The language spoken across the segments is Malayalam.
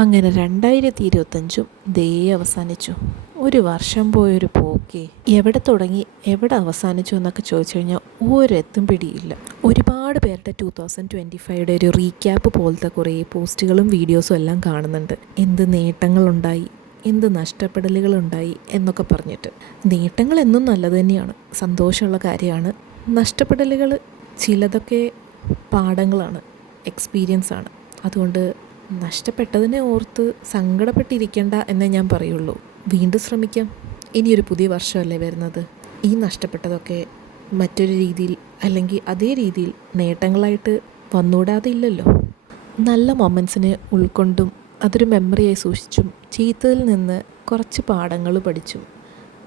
അങ്ങനെ 2025 ദേ അവസാനിച്ചു. ഒരു വർഷം പോയൊരു പോക്കേ. എവിടെ തുടങ്ങി എവിടെ അവസാനിച്ചു എന്നൊക്കെ ചോദിച്ചു കഴിഞ്ഞാൽ ഒരെത്തും പിടിയില്ല. ഒരുപാട് പേരുടെ 2025 ഒരു റീക്യാപ്പ് പോലത്തെ കുറേ പോസ്റ്റുകളും വീഡിയോസും എല്ലാം കാണുന്നുണ്ട്. എന്ത് നേട്ടങ്ങളുണ്ടായി, എന്ത് നഷ്ടപ്പെടലുകളുണ്ടായി എന്നൊക്കെ പറഞ്ഞിട്ട്. നേട്ടങ്ങൾ എന്നും നല്ലത് തന്നെയാണ്, സന്തോഷമുള്ള കാര്യമാണ്. നഷ്ടപ്പെടലുകൾ ചിലതൊക്കെ പാഠങ്ങളാണ്, എക്സ്പീരിയൻസാണ്. അതുകൊണ്ട് നഷ്ടപ്പെട്ടതിനെ ഓർത്ത് സങ്കടപ്പെട്ടിരിക്കേണ്ട എന്നേ ഞാൻ പറയുള്ളൂ. വീണ്ടും ശ്രമിക്കാം. ഇനിയൊരു പുതിയ വർഷമല്ലേ വരുന്നത്. ഈ നഷ്ടപ്പെട്ടതൊക്കെ മറ്റൊരു രീതിയിൽ അല്ലെങ്കിൽ അതേ രീതിയിൽ നേട്ടങ്ങളായിട്ട് വന്നുകൂടാതെ ഇല്ലല്ലോ. നല്ല മൊമെൻറ്റ്സിനെ ഉൾക്കൊണ്ടും അതൊരു മെമ്മറിയായി സൂക്ഷിച്ചും ചീത്തതിൽ നിന്ന് കുറച്ച് പാഠങ്ങൾ പഠിച്ചും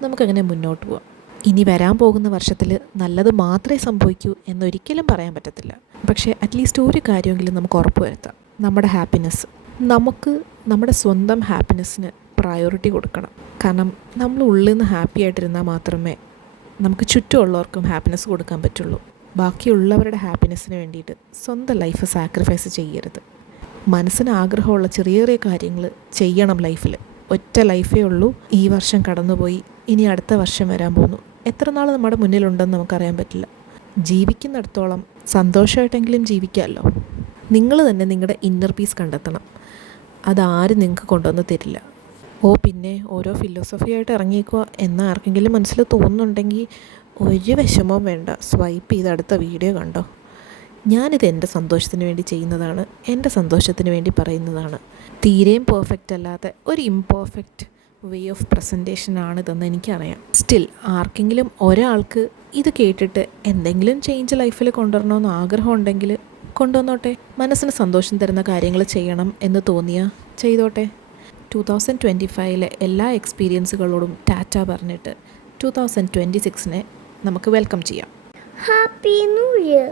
നമുക്കങ്ങനെ മുന്നോട്ട് പോവാം. ഇനി വരാൻ പോകുന്ന വർഷത്തിൽ നല്ലത് മാത്രമേ സംഭവിക്കൂ എന്നൊരിക്കലും പറയാൻ പറ്റത്തില്ല. പക്ഷേ അറ്റ്ലീസ്റ്റ് ഒരു കാര്യമെങ്കിലും നമുക്ക് ഉറപ്പ് വരുത്താം. നമ്മുടെ ഹാപ്പിനെസ്, നമുക്ക് നമ്മുടെ സ്വന്തം ഹാപ്പിനെസ്സിന് പ്രയോറിറ്റി കൊടുക്കണം. കാരണം നമ്മൾ ഉള്ളിൽ നിന്ന് ഹാപ്പി ആയിട്ടിരുന്നാൽ മാത്രമേ നമുക്ക് ചുറ്റുമുള്ളവർക്കും ഹാപ്പിനെസ് കൊടുക്കാൻ പറ്റുള്ളൂ. ബാക്കിയുള്ളവരുടെ ഹാപ്പിനെസ്സിന് വേണ്ടിയിട്ട് സ്വന്തം ലൈഫ് സാക്രിഫൈസ് ചെയ്യരുത്. മനസ്സിന് ആഗ്രഹമുള്ള ചെറിയ ചെറിയ കാര്യങ്ങൾ ചെയ്യണം ലൈഫിൽ. ഒറ്റ ലൈഫേ ഉള്ളൂ. ഈ വർഷം കടന്നുപോയി, ഇനി അടുത്ത വർഷം വരാൻ പോകുന്നു. എത്ര നാൾ നമ്മുടെ മുന്നിലുണ്ടെന്ന് നമുക്കറിയാൻ പറ്റില്ല. ജീവിക്കുന്നിടത്തോളം സന്തോഷമായിട്ടെങ്കിലും ജീവിക്കാമല്ലോ. നിങ്ങൾ തന്നെ നിങ്ങളുടെ ഇന്നർ പീസ് കണ്ടെത്തണം. അതാരും നിങ്ങൾക്ക് കൊണ്ടുവന്ന് തരില്ല. പിന്നെ ഓരോ ഫിലോസഫിയായിട്ട് ഇറങ്ങിയേക്കുക എന്ന് ആർക്കെങ്കിലും മനസ്സിൽ തോന്നുന്നുണ്ടെങ്കിൽ ഒരു വിഷമവും വേണ്ട, സ്വൈപ്പ് ചെയ്ത് അടുത്ത വീഡിയോ കണ്ടോ. ഞാനിത് എൻ്റെ സന്തോഷത്തിന് വേണ്ടി ചെയ്യുന്നതാണ്, എൻ്റെ സന്തോഷത്തിന് വേണ്ടി പറയുന്നതാണ്. തീരെയും പെർഫെക്റ്റ് അല്ലാത്ത ഒരു ഇംപെർഫെക്റ്റ് വേ ഓഫ് പ്രസൻറ്റേഷനാണിതെന്ന് എനിക്കറിയാം. സ്റ്റിൽ ആർക്കെങ്കിലും ഒരാൾക്ക് ഇത് കേട്ടിട്ട് എന്തെങ്കിലും ചേഞ്ച് ലൈഫിൽ കൊണ്ടുവരണമെന്ന് ആഗ്രഹമുണ്ടെങ്കിൽ കൊണ്ടുവന്നോട്ടെ. മനസ്സിന് സന്തോഷം തരുന്ന കാര്യങ്ങൾ ചെയ്യണം എന്ന് തോന്നിയാൽ ചെയ്തോട്ടെ. 2025 എല്ലാ എക്സ്പീരിയൻസുകളോടും ടാറ്റ പറഞ്ഞിട്ട് 2026 നമുക്ക് വെൽക്കം ചെയ്യാം. Happy new year.